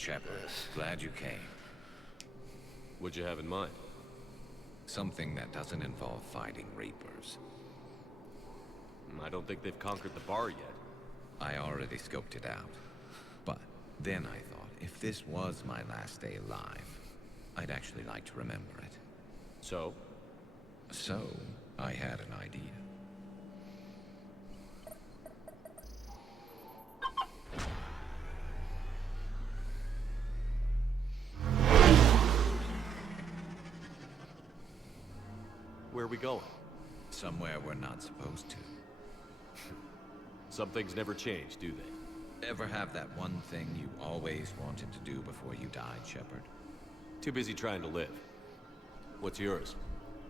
Shepard, glad you came. What'd you have in mind? Something that doesn't involve fighting Reapers. I don't think they've conquered the bar yet. I already scoped it out. But then I thought, if this was my last day alive, I'd actually like to remember it. So? So, I had an idea. Where are we going? Somewhere we're not supposed to. Some things never change, do they? Ever have that one thing you always wanted to do before you died, Shepard? Too busy trying to live. What's yours?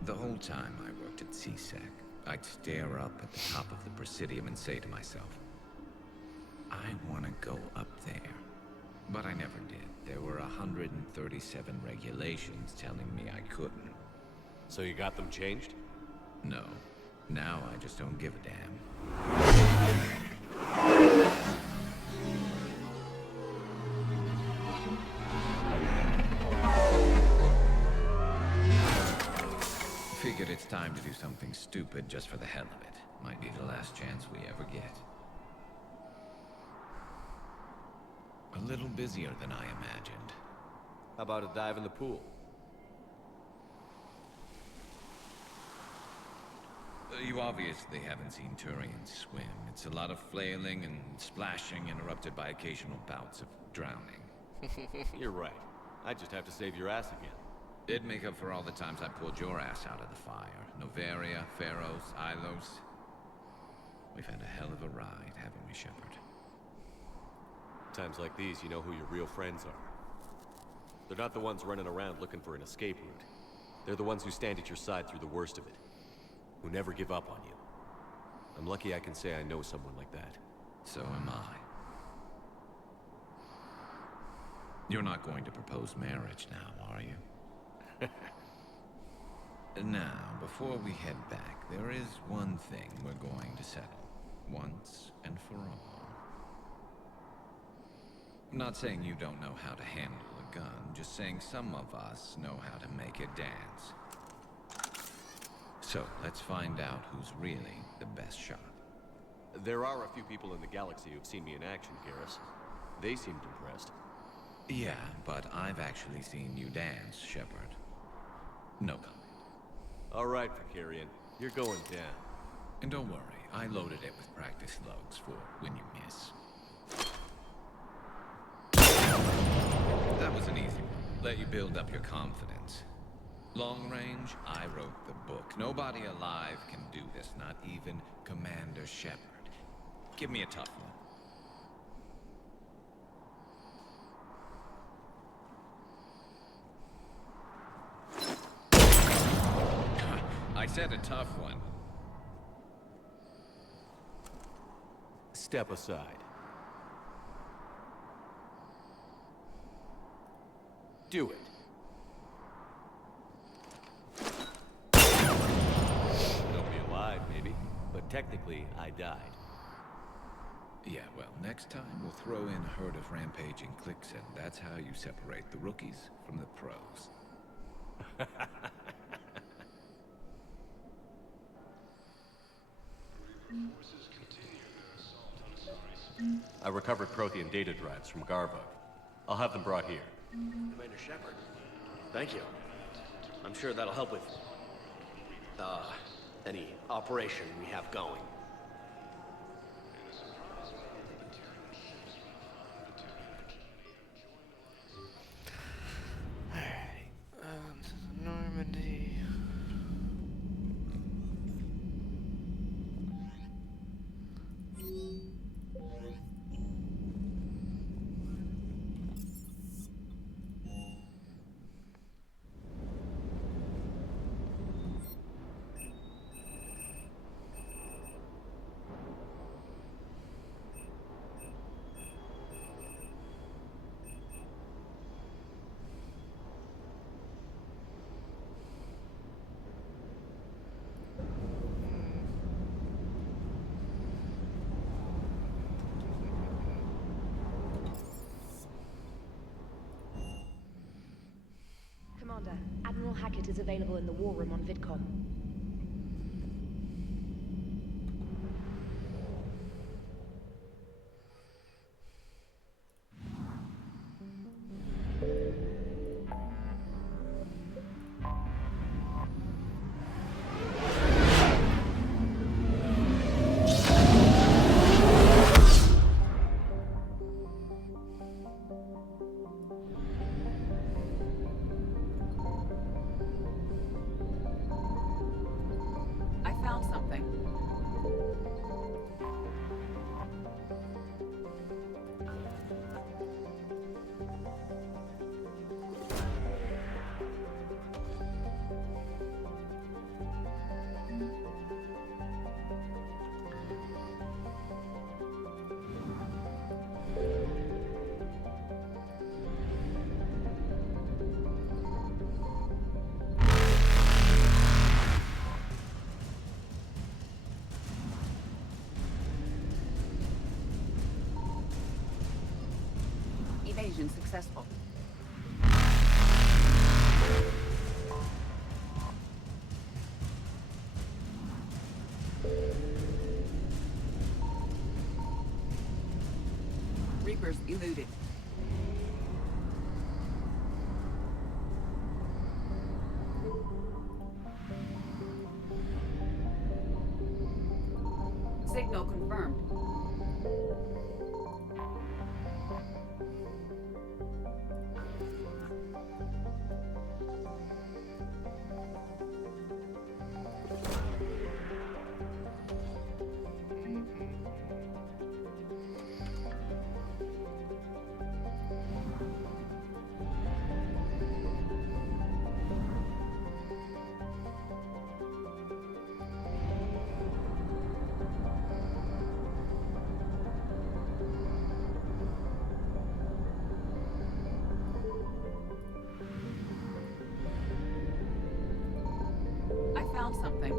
The whole time I worked at CSEC, I'd stare up at the top of the Presidium and say to myself, I want to go up there. But I never did. There were 137 regulations telling me I couldn't. So you got them changed? No. Now I just don't give a damn. Figured it's time to do something stupid just for the hell of it. Might be the last chance we ever get. A little busier than I imagined. How about a dive in the pool? You obviously haven't seen Turians swim. It's a lot of flailing and splashing, interrupted by occasional bouts of drowning. You're right. I just have to save your ass again. It'd make up for all the times I pulled your ass out of the fire. Noveria, Pharos, Ilos. We've had a hell of a ride, haven't we, Shepard? Times like these, you know who your real friends are. They're not the ones running around looking for an escape route. They're the ones who stand at your side through the worst of it. Who never give up on you. I'm lucky I can say I know someone like that. So am I. You're not going to propose marriage now, are you? Now, before we head back, there is one thing we're going to settle. Once and for all. I'm not saying you don't know how to handle a gun, just saying some of us know how to make it dance. So, let's find out who's really the best shot. There are a few people in the galaxy who've seen me in action, Garrus. They seemed impressed. Yeah, but I've actually seen you dance, Shepard. No comment. All right, Vakarian. You're going down. And don't worry, I loaded it with practice logs for when you miss. That was an easy one. Let you build up your confidence. Long range, I wrote the book. Nobody alive can do this, not even Commander Shepard. Give me a tough one. I said a tough one. Step aside. Do it. Nobody alive, maybe. But technically, I died. Yeah, well, next time we'll throw in a herd of rampaging cliques, and that's how you separate the rookies from the pros. I recovered Prothean data drives from Garvug. I'll have them brought here. Commander Shepard, thank you. I'm sure that'll help with, any operation we have going. Normandy. Commander, Admiral Hackett is available in the war room on VidCom. I found something. Evasion successful. Reapers eluded. Signal confirmed. I found something.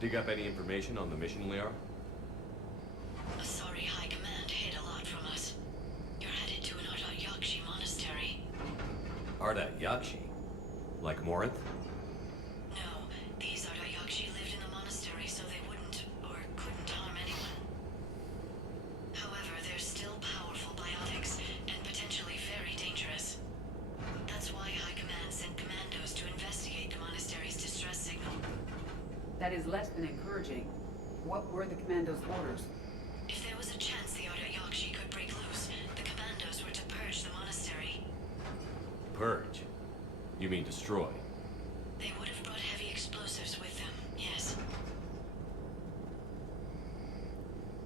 Dig up any information on the mission, Liara? Sorry, High Command hid a lot from us. You're headed to an Ardat-Yakshi monastery. Ardat Yakshi? Like Morinth? No, these Ardat-Yakshi lived in the monastery so they wouldn't or couldn't harm anyone. However, they're still powerful biotics and potentially very dangerous. That's why High Command sent is less than encouraging. What were the commandos' orders? If there was a chance the Arda Yakshi could break loose, the commandos were to purge the monastery. Purge? You mean destroy? They would have brought heavy explosives with them, yes.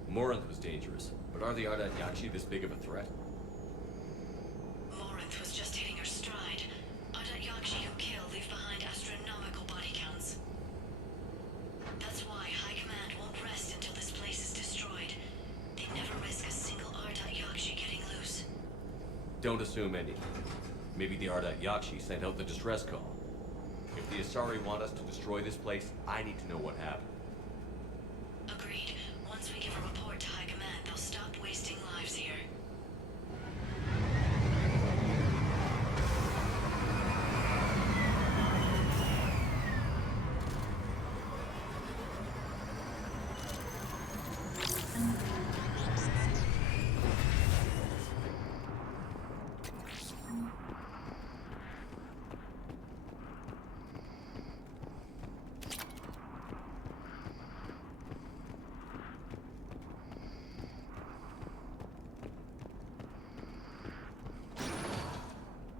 Morinth was dangerous, but are the Ardat Yakshi this big of a threat? Morinth was just hitting her stride. Ardat Yakshi who kill leave behind astronomical body counts. That's why High Command won't rest until this place is destroyed. They'd never risk a single Ardat Yakshi getting loose. Don't assume anything. Maybe the Ardat Yakshi sent out the distress call. If the Asari want us to destroy this place, I need to know what happened. Agreed. Once we give a report to High Command, they'll stop wasting lives here.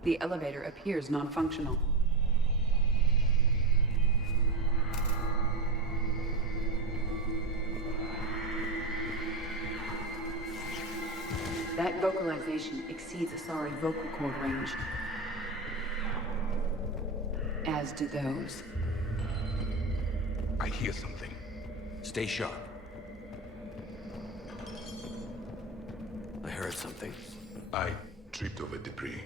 The elevator appears non-functional. That vocalization exceeds Asari vocal cord range. As do those. I hear something. Stay sharp. I heard something. I tripped over debris.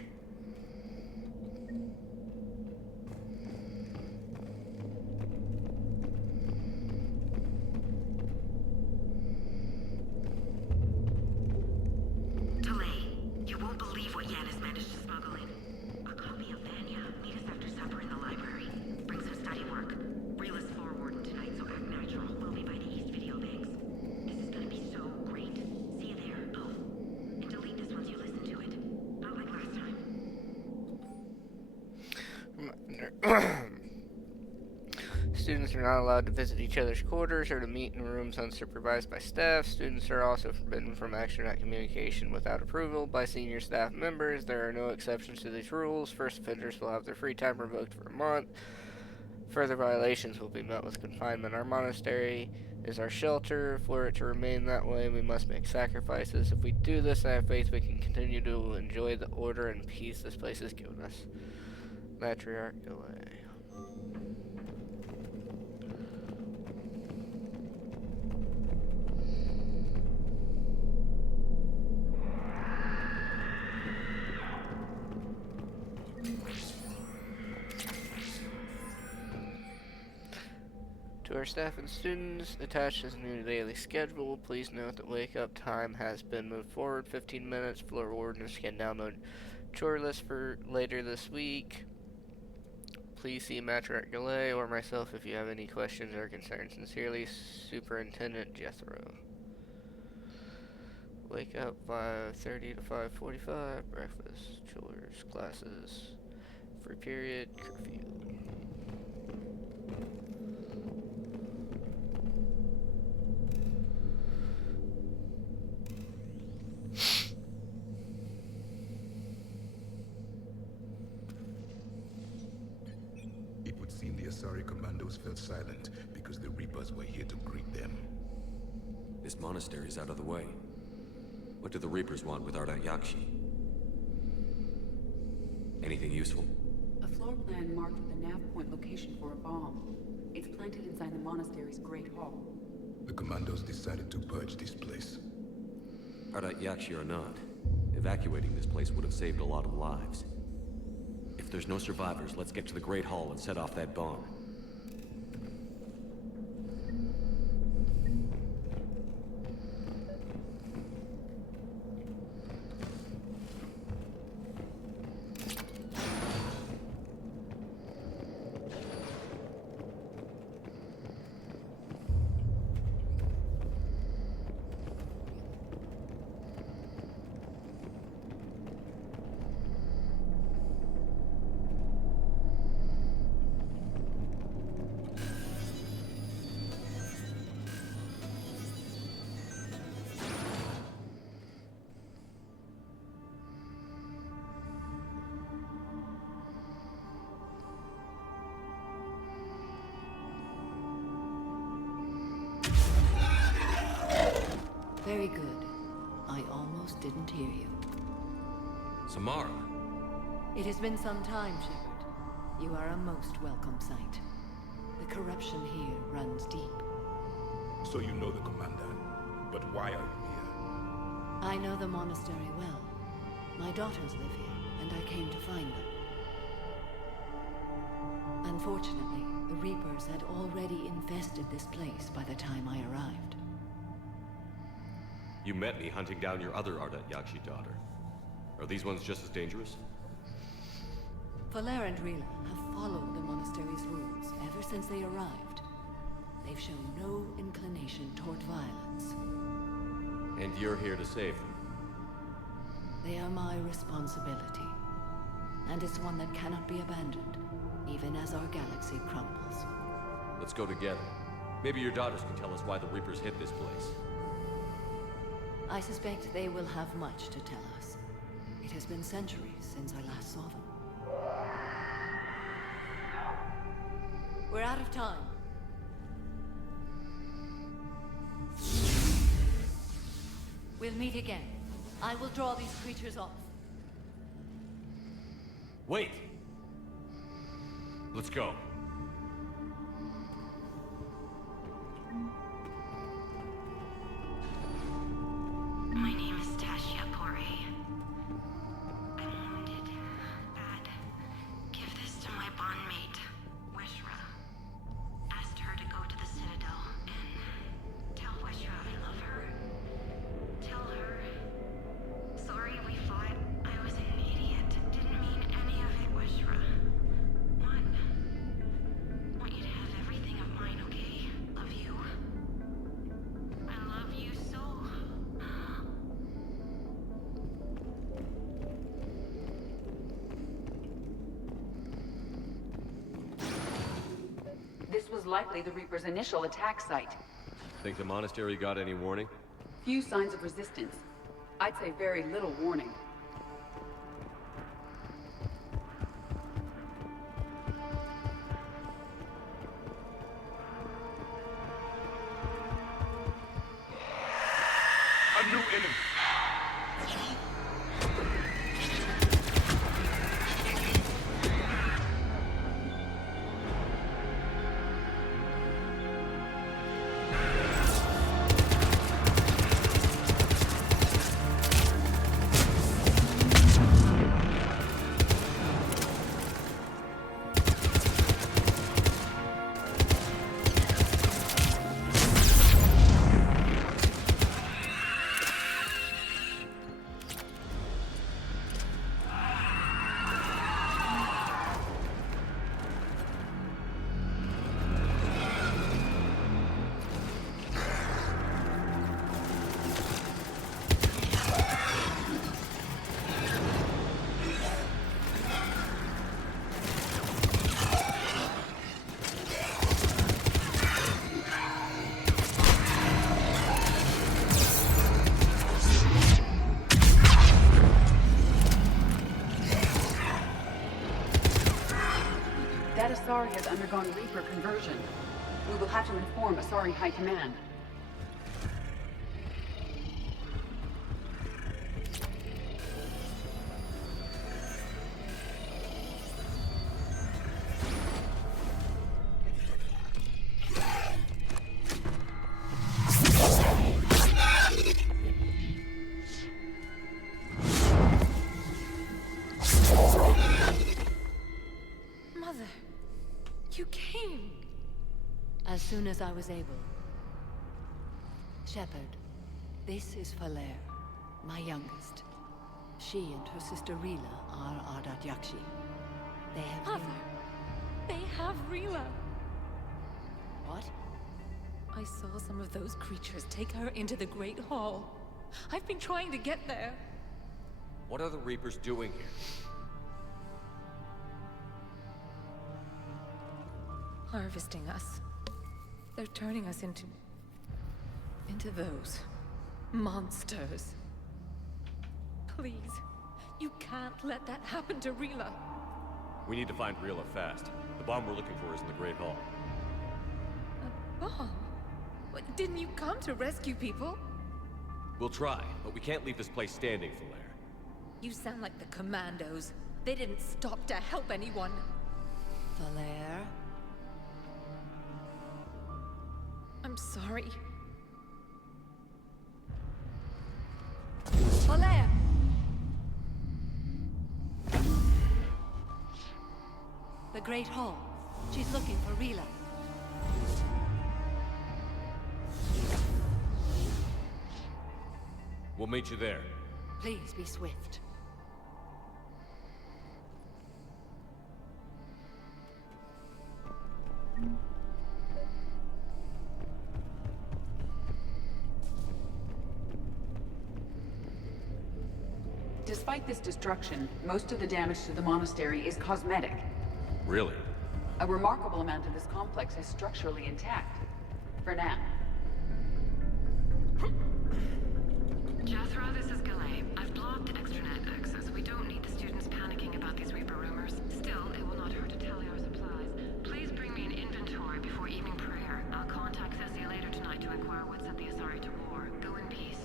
Delay. You won't believe what Yan has managed to smuggle in. A copy of Vanya. Meet us after supper in the library. Bring some study work. Reel is forward tonight, so act natural. We'll be by the East Video Banks. This is gonna be so great. See you there. Oh, and delete this once you listen to it. Not like last time. Students are not allowed to visit each other's quarters or to meet in rooms unsupervised by staff. Students are also forbidden from astronaut communication without approval by senior staff members. There are no exceptions to these rules. First offenders will have their free time revoked for a month. Further violations will be met with confinement. Our monastery is our shelter. For it to remain that way, we must make sacrifices. If we do this, I have faith we can continue to enjoy the order and peace this place has given us. Matriarch Galay. To our staff and students, attached is a new daily schedule. Please note that wake up time has been moved forward 15 minutes. Floor wardens can download chore list for later this week. Please see Matriarch Galay or myself if you have any questions or concerns. Sincerely, Superintendent Jethro. Wake up 5:30 to 5:45. Breakfast, chores, classes, free period, curfew. It would seem the Asari commandos fell silent because the Reapers were here to greet them. This monastery's out of the way. What do the Reapers want with Ardat Yakshi? Anything useful? A floor plan marked with a nav point location for a bomb. It's planted inside the monastery's Great Hall. The commandos decided to purge this place. Ardat Yakshi or not, evacuating this place would have saved a lot of lives. If there's no survivors, let's get to the Great Hall and set off that bomb. Very good. I almost didn't hear you. Samara. It has been some time, Shepard. You are a most welcome sight. The corruption here runs deep. So you know the commander. But why are you here? I know the monastery well. My daughters live here, and I came to find them. Unfortunately, the Reapers had already infested this place by the time I arrived. You met me hunting down your other Ardat Yakshi daughter. Are these ones just as dangerous? Valer and Rila have followed the monastery's rules ever since they arrived. They've shown no inclination toward violence. And you're here to save them? They are my responsibility. And it's one that cannot be abandoned, even as our galaxy crumbles. Let's go together. Maybe your daughters can tell us why the Reapers hit this place. I suspect they will have much to tell us. It has been centuries since I last saw them. We're out of time. We'll meet again. I will draw these creatures off. Wait! Let's go. My name is Tasha Pore. I'm wounded. Bad. Give this to my bondmate, Weshra. Asked her to go to the Citadel and tell Weshra I love her. Tell her. Sorry we fought. I was an idiot. Didn't mean any of it, Weshra. Want you to have everything of mine, okay? Love you. I love you so. This was likely the Reaper's initial attack site. Think the monastery got any warning? Few signs of resistance. I'd say very little warning. A new enemy! That Asari has undergone Reaper conversion. We will have to inform Asari High Command. Mother, you came. As soon as I was able. Shepard, this is Valer, my youngest. She and her sister Rila are Ardat Yakshi. They have Mother, they have Rila. What? I saw some of those creatures take her into the Great Hall. I've been trying to get there. What are the Reapers doing here? Harvesting us. They're turning us into those monsters. Please, you can't let that happen to Rila. We need to find Rila fast. The bomb we're looking for is in the Great Hall. A bomb? What, didn't you come to rescue people? We'll try, but we can't leave this place standing, Falere. You sound like the Commandos. They didn't stop to help anyone. Valere? I'm sorry. Valere! The Great Hall. She's looking for Rila. We'll meet you there. Please be swift. Despite this destruction, most of the damage to the monastery is cosmetic. Really? A remarkable amount of this complex is structurally intact. For now. Jethro, this is Galay. I've blocked extranet access. We don't need the students panicking about these Reaper rumors. Still, it will not hurt to tally our supplies. Please bring me an inventory before evening prayer. I'll contact Thessia later tonight to inquire what set the Asari to war. Go in peace.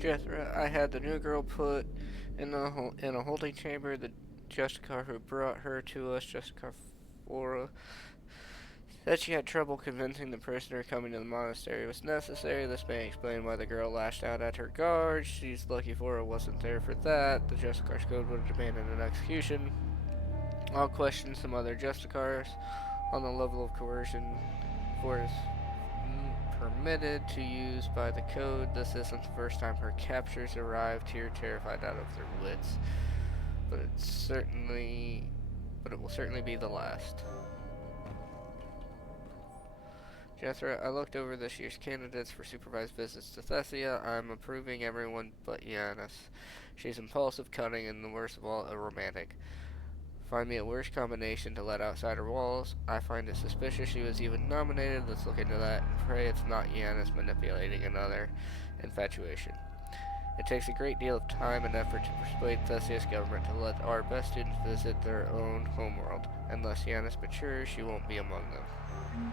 Jethro, I had the new girl put in a holding chamber. The Justicar who brought her to us, Justicar Flora, said she had trouble convincing the prisoner coming to the monastery was necessary. This may explain why the girl lashed out at her guards. She's lucky Flora wasn't there for that. The Justicar's code would have demanded an execution. I'll question some other Justicars on the level of coercion Flora's permitted to use by the code. This isn't the first time her captors arrived here terrified out of their wits, but it will certainly be the last. Jethro, I looked over this year's candidates for supervised visits to Thessia. I'm approving everyone but Yanis. She's impulsive, cunning, and the worst of all, a romantic. Find me a worse combination to let outside her walls. I find it suspicious she was even nominated. Let's look into that and pray it's not Yanis manipulating another infatuation. It takes a great deal of time and effort to persuade Thessia's government to let our best students visit their own homeworld. Unless Yanis matures, she won't be among them.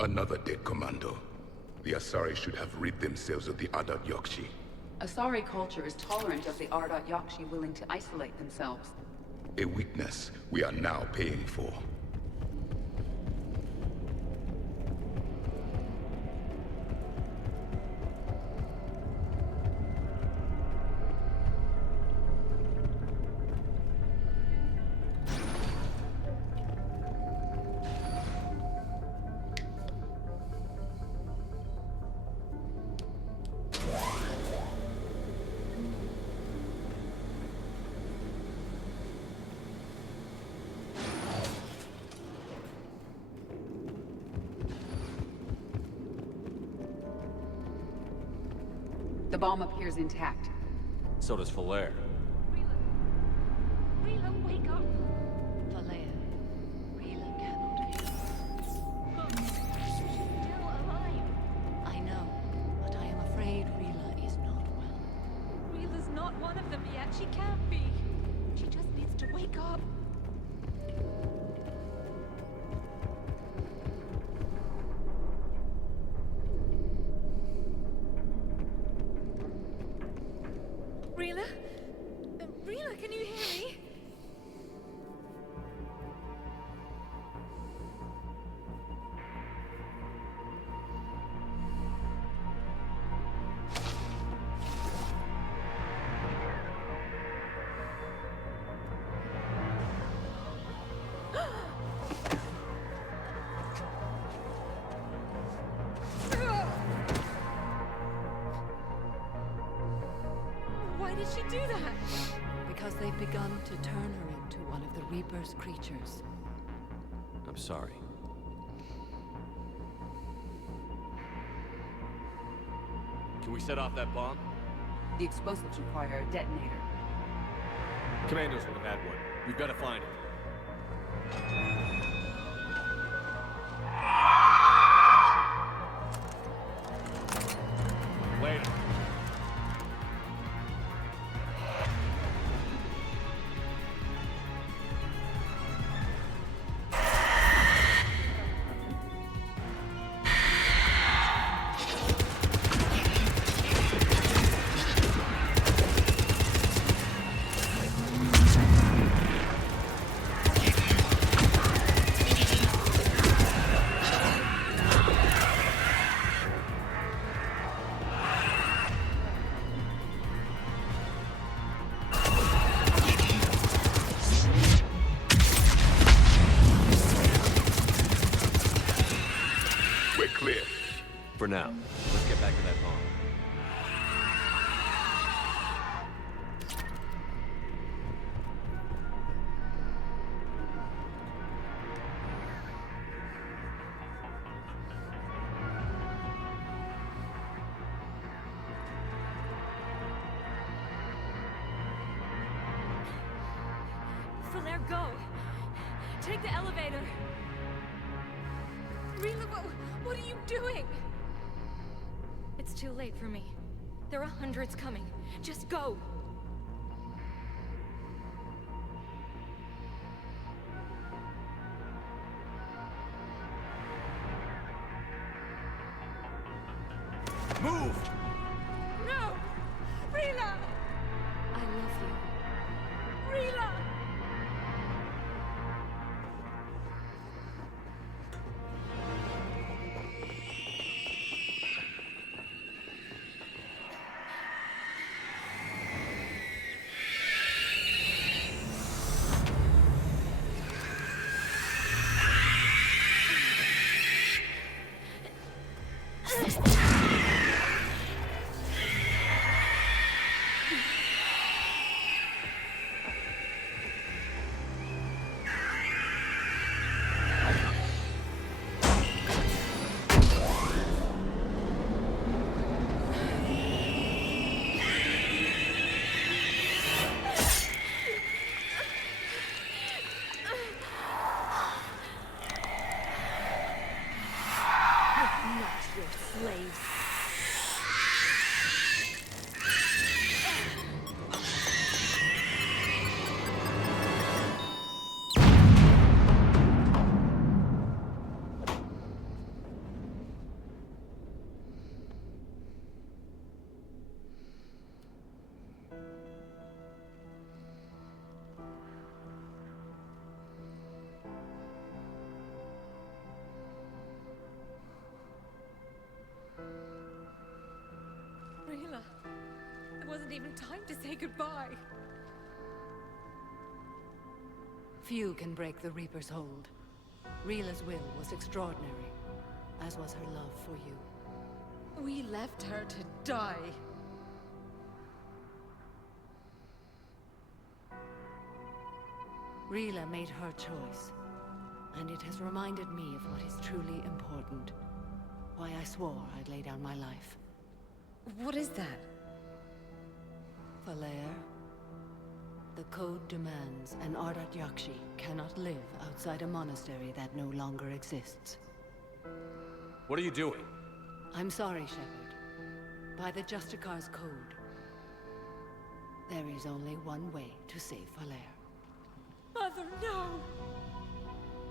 Another dead commando. The Asari should have rid themselves of the Ardat Yakshi. Asari culture is tolerant of the Ardat Yakshi willing to isolate themselves. A weakness we are now paying for. The bomb appears intact. So does Falaire. Rila, wake up! Valea, Rila cannot hear. She's still alive. I know, but I am afraid Rila is not well. Rila's not one of them yet. She can't be. She just needs to wake up. Rila? Rila, can you hear me? Why did she do that? Because they've begun to turn her into one of the Reaper's creatures. I'm sorry. Can we set off that bomb? The explosives require a detonator. Commandos would have had one. We've got to find it. Later. We're clear. For now, let's get back to that bomb. Falaire, go! Take the elevator! Rila, what are you doing? It's too late for me. There are hundreds coming. Just go! Move! No! Rila! I love you. Rila! wasn't even time to say goodbye. Few can break the Reaper's hold. Rila's will was extraordinary, as was her love for you. We left her to die. Rila made her choice, and it has reminded me of what is truly important. Why I swore I'd lay down my life. What is that? Falere. The code demands an Ardat Yakshi cannot live outside a monastery that no longer exists. What are you doing? I'm sorry, Shepard. By the Justicar's code, there is only one way to save Falere. Mother, no!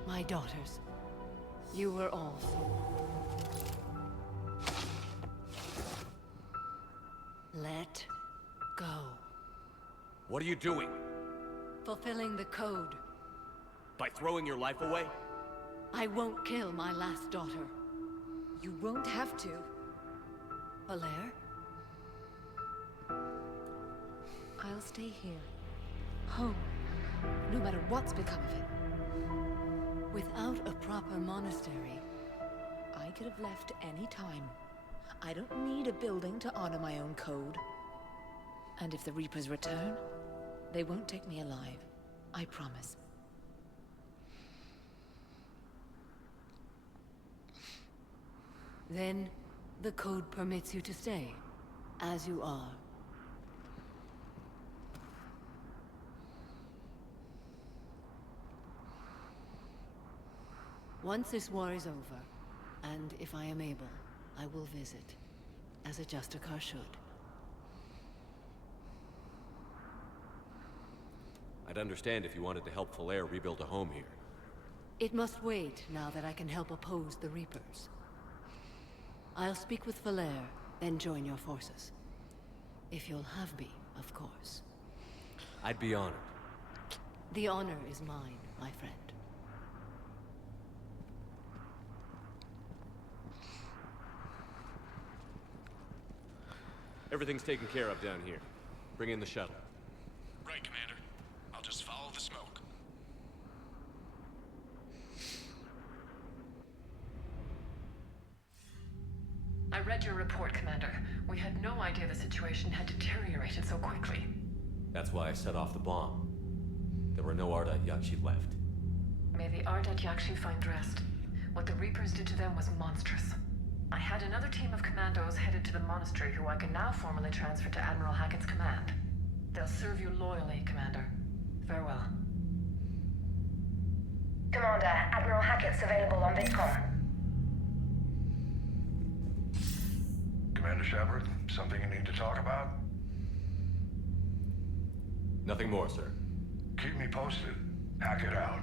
My daughters, you were all fooled. Let go. What are you doing? Fulfilling the code. By throwing your life away? I won't kill my last daughter. You won't have to. Falere? I'll stay here. Home. No matter what's become of it. Without a proper monastery, I could have left any time. I don't need a building to honor my own code. And if the Reapers return, they won't take me alive. I promise. then the code permits you to stay, as you are. Once this war is over, and if I am able, I will visit, as a Justicar should. I'd understand if you wanted to help Falere rebuild a home here. It must wait now that I can help oppose the Reapers. I'll speak with Falere, then join your forces. If you'll have me, of course. I'd be honored. The honor is mine, my friend. Everything's taken care of down here. Bring in the shuttle. Right, Commander. I'll just follow the smoke. I read your report, Commander. We had no idea the situation had deteriorated so quickly. That's why I set off the bomb. There were no Ardat Yakshi left. May the Ardat Yakshi find rest. What the Reapers did to them was monstrous. I had another team of commandos headed to the monastery who I can now formally transfer to Admiral Hackett's command. They'll serve you loyally, Commander. Farewell. Commander, Admiral Hackett's available on VidCom. Commander Shepard, something you need to talk about? Nothing more, sir. Keep me posted. Hackett out.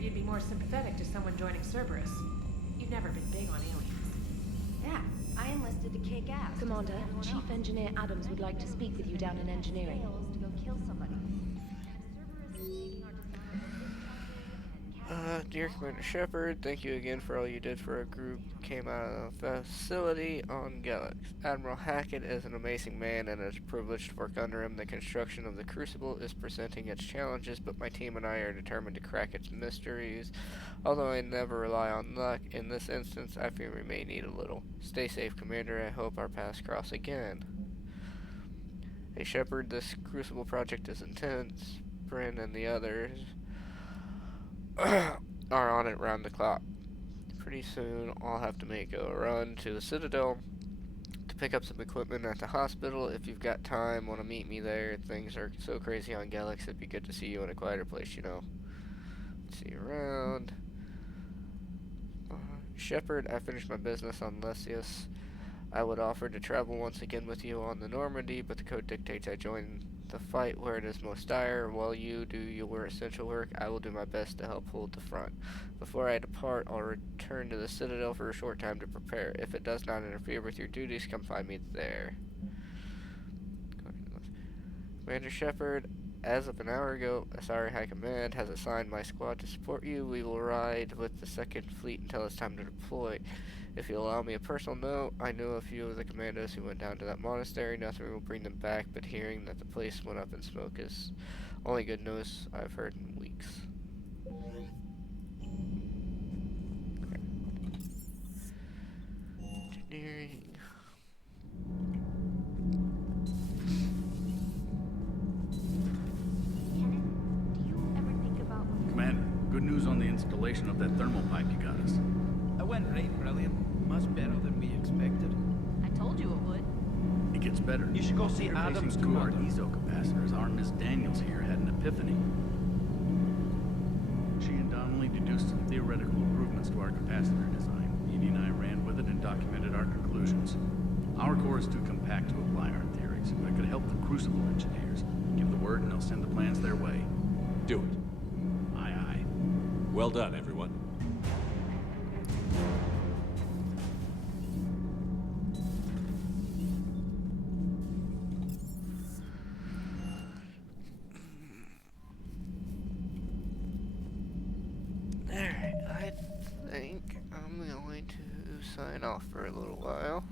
You'd be more sympathetic to someone joining Cerberus. You've never been big on aliens. Yeah, I enlisted to kick ass. Commander, Chief Engineer Adams would like to speak with you down in engineering. To go kill somebody. Dear Commander Shepard, thank you again for all you did for a group who came out of the facility on Galax. Admiral Hackett is an amazing man, and it's a privilege to work under him. The construction of the Crucible is presenting its challenges, but my team and I are determined to crack its mysteries. Although I never rely on luck, in this instance I fear we may need a little. Stay safe, Commander. I hope our paths cross again. Hey Shepard, this Crucible project is intense, Blueprint and the others are on it round the clock. Pretty soon, I'll have to make a run to the Citadel to pick up some equipment at the hospital. If you've got time, want to meet me there. Things are so crazy on Galax, it'd be good to see you in a quieter place, you know. See you around. Shepard, I finished my business on Lesius. I would offer to travel once again with you on the Normandy, but the code dictates I join the fight where it is most dire. While you do your essential work, I will do my best to help hold the front. Before I depart, I'll return to the Citadel for a short time to prepare. If it does not interfere with your duties, come find me there. Commander Shepard, as of an hour ago, Asari High Command has assigned my squad to support you. We will ride with the 2nd Fleet until it's time to deploy. If you allow me a personal note, I know a few of the commandos who went down to that monastery. Nothing will bring them back, but hearing that the place went up in smoke is only good news I've heard in weeks. Okay. Engineering. Commander, good news on the installation of that thermal pipe you got us. It went right brilliant. Much better than we expected. I told you it would. It gets better. You should go see Interfacing Adams to our tomorrow. EZO capacitors, our Miss Daniels here had an epiphany. She and Donnelly deduced some theoretical improvements to our capacitor design. Edie and I ran with it and documented our conclusions. Our core is too compact to apply our theories, but it could help the Crucible engineers. Give the word and they'll send the plans their way. Do it. Aye, aye. Well done, everyone. Alright, I think I'm going to sign off for a little while.